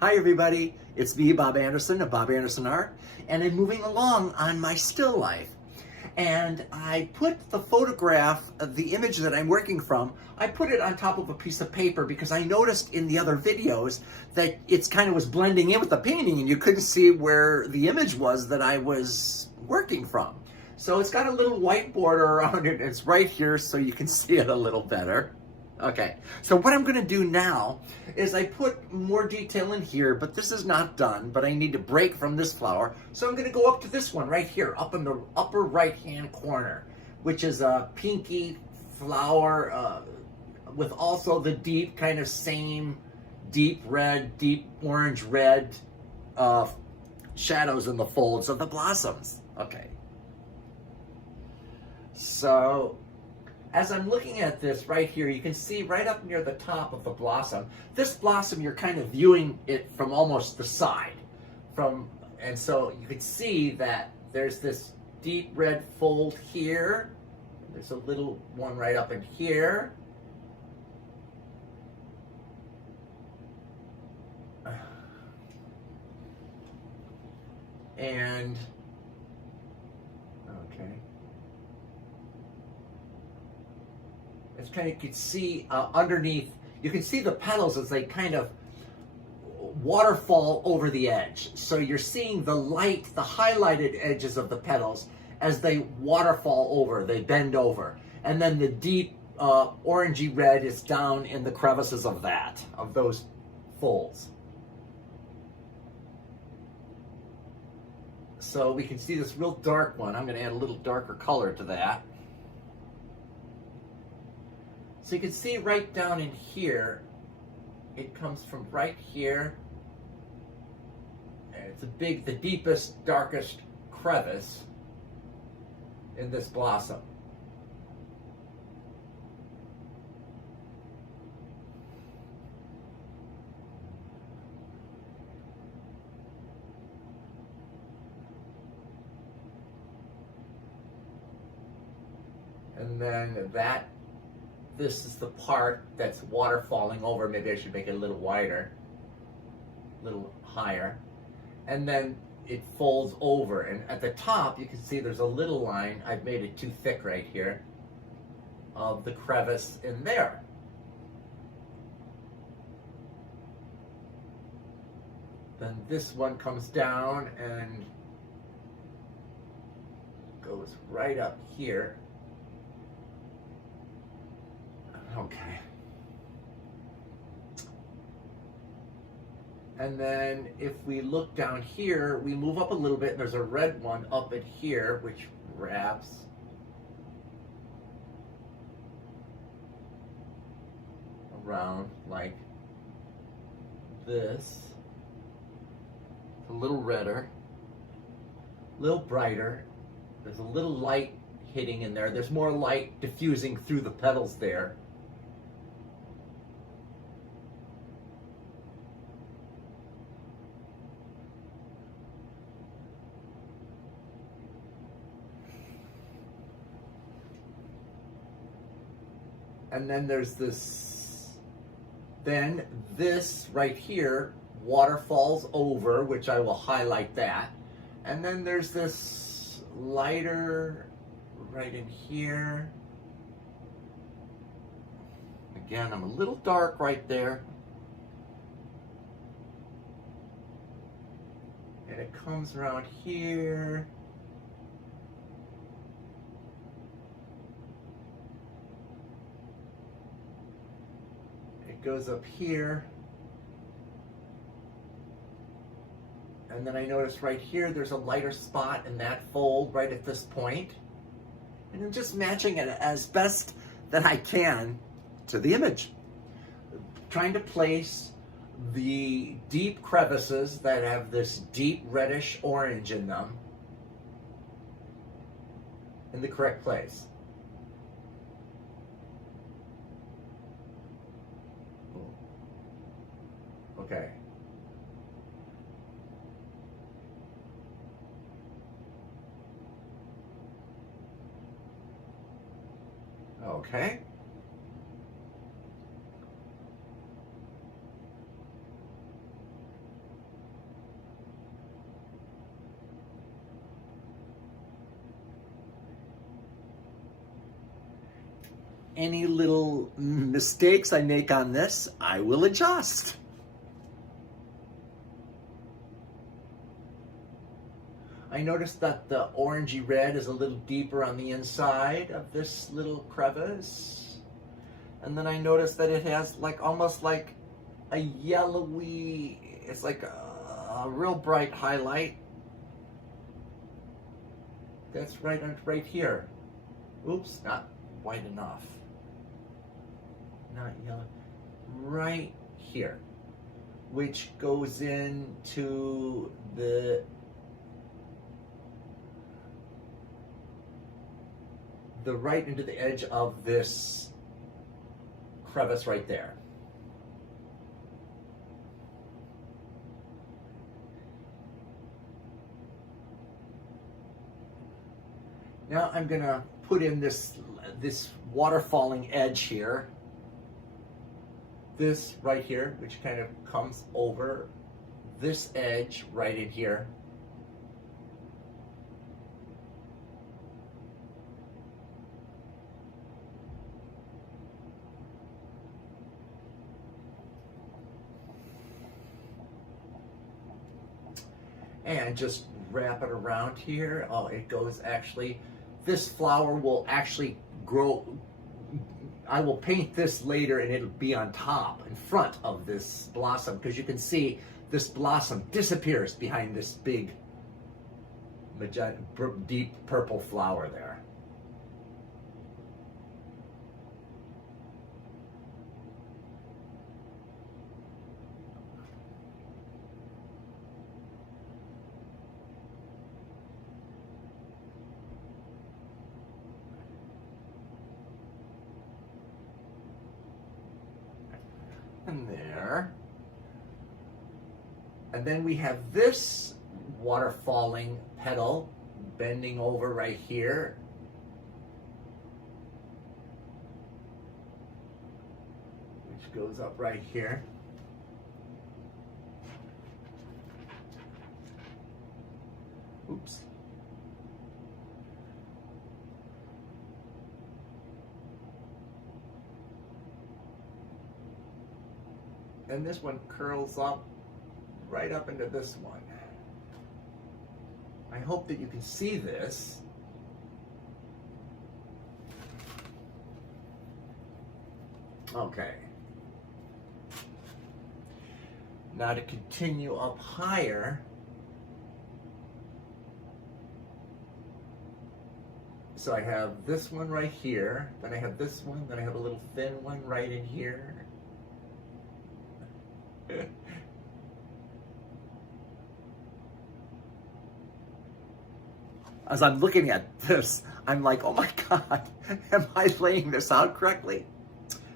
Hi everybody, it's me, Bob Anderson of Bob Anderson Art, and I'm moving along on my still life. And I put the photograph of the image that I'm working from, I put it on top of a piece of paper because I noticed in the other videos that it's kind of was blending in with the painting and you couldn't see where the image was that I was working from. So it's got a little white border around it, it's right here so you can see it a little better. Okay, so what I'm gonna do now is I put more detail in here, but this is not done, but I need to break from this flower. So I'm gonna go up to this one right here, up in the upper right-hand corner, which is a pinky flower with also the deep kind of same deep red, deep orange red shadows in the folds of the blossoms. Okay. So, as I'm looking at this right here, you can see right up near the top of the blossom. This blossom, you're kind of viewing it from almost the side. And so you can see that there's this deep red fold here. There's a little one right up in here. And, okay. It's kind of, you can see underneath, you can see the petals as they kind of waterfall over the edge. So you're seeing the light, the highlighted edges of the petals as they waterfall over, they bend over. And then the deep orangey red is down in the crevices of those folds. So we can see this real dark one. I'm gonna add a little darker color to that. So you can see right down in here, it comes from right here, and it's the deepest, darkest crevice in this blossom. And then this is the part that's water falling over. Maybe I should make it a little wider, a little higher. And then it folds over. And at the top, you can see there's a little line. I've made it too thick right here of the crevice in there. Then this one comes down and goes right up here. Okay. And then if we look down here, we move up a little bit and there's a red one up in here which wraps around like this. It's a little redder, a little brighter. There's a little light hitting in there. There's more light diffusing through the petals there. And then there's this right here waterfalls over, which I will highlight that. And then there's this lighter right in here. Again, I'm a little dark right there. And it comes around here. It goes up here. And then I notice right here, there's a lighter spot in that fold right at this point. And I'm just matching it as best that I can to the image. Trying to place the deep crevices that have this deep reddish orange in them in the correct place. Okay. Okay. any little mistakes I make on this, I will adjust. I noticed that the orangey red is a little deeper on the inside of this little crevice. And then I noticed that it has like almost like a yellowy, it's like a real bright highlight. That's right here. Oops, not white enough. Not yellow. Right here, which goes into the right into the edge of this crevice right there. Now I'm gonna put in this water falling edge here. This right here, which kind of comes over this edge right in here. And just wrap it around here. Oh, it goes actually, this flower will actually grow. I will paint this later and it'll be on top, in front of this blossom, because you can see this blossom disappears behind this big, magenta, deep purple flower there. And there. And then we have this water falling petal bending over right here. Which goes up right here. Oops. And this one curls up right up into this one. I hope that you can see this. Okay. Now to continue up higher, so I have this one right here, then I have this one, then I have a little thin one right in here. As I'm looking at this, I'm like, oh my God, am I laying this out correctly?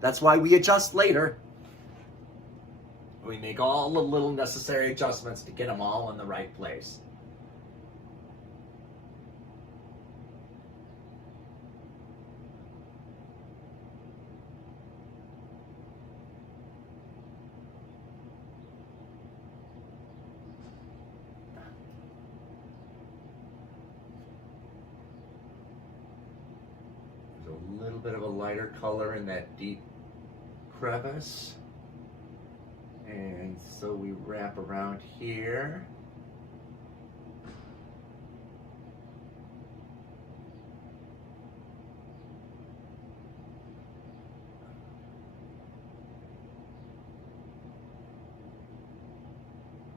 That's why we adjust later. We make all the little necessary adjustments to get them all in the right place. A little bit of a lighter color in that deep crevice. And so we wrap around here.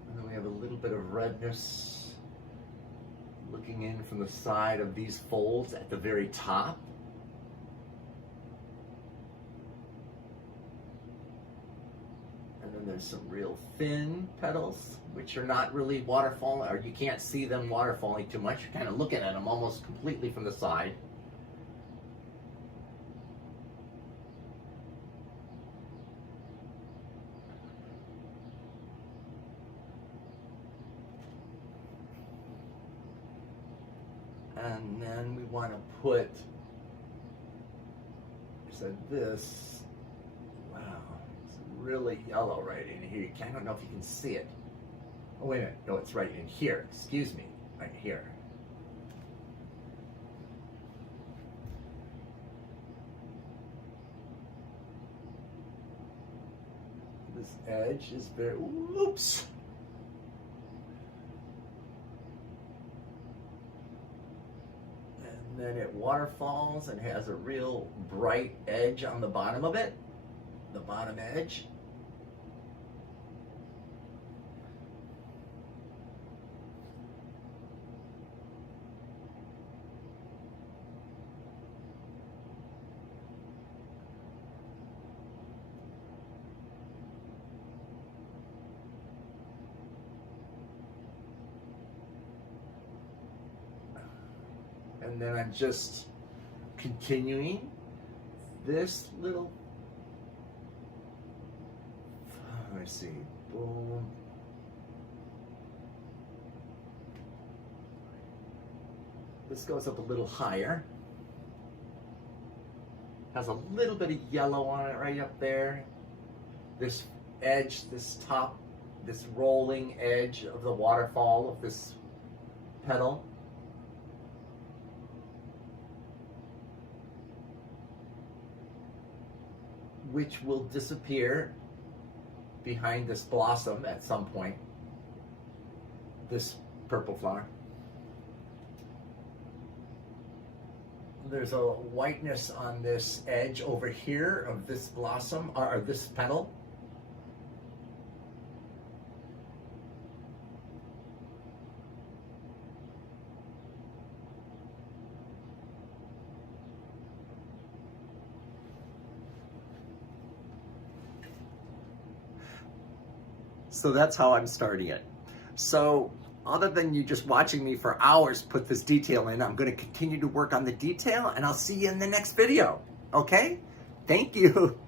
And then we have a little bit of redness looking in from the side of these folds at the very top. And then there's some real thin petals, which are not really waterfalling, or you can't see them waterfalling too much. You're kind of looking at them almost completely from the side. And then we want to put, this, wow, it's really yellow right in here. I don't know if you can see it. Oh, wait a minute. No, it's right in here. Excuse me. Right here. This edge is very, oops. And then it waterfalls and has a real bright edge on the bottom of it, the bottom edge. And then I'm just continuing this little, let me see, boom. This goes up a little higher. Has a little bit of yellow on it right up there. This edge, this top, this rolling edge of the waterfall of this petal. Which will disappear behind this blossom at some point, this purple flower. There's a whiteness on this edge over here of this blossom, or this petal. So that's how I'm starting it. So other than you just watching me for hours put this detail in, I'm going to continue to work on the detail, and I'll see you in the next video. Okay? Thank you.